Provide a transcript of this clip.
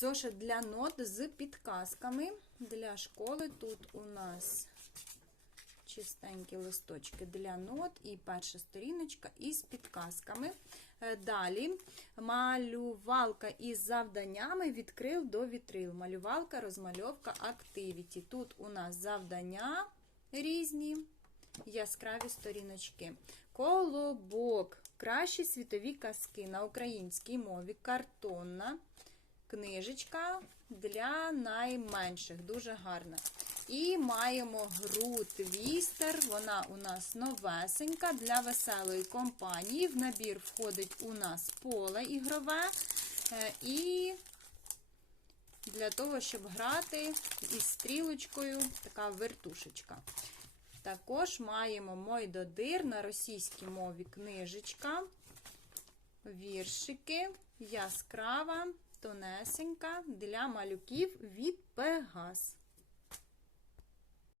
Зошит для нот з підказками для школи. Тут у нас чистенькі листочки для нот і перша сторіночка із підказками. Е, Далі малювалка із завданнями від крил до вітрил. Малювалка, розмальовка, активіті. Тут у нас завдання різні, яскраві сторіночки. Колобок. Кращі світові казки на українській мові. Картонна книжечка для найменших. Дуже гарна. І маємо гру Твістер. Вона у нас новесенька для веселої компанії. В набір входить у нас поле ігрове. е, І для того, щоб грати із стрілочкою, така вертушечка. Також маємо Мойдодир на російській мові книжечка, віршики, яскрава, тонесенька для малюків від Пегас.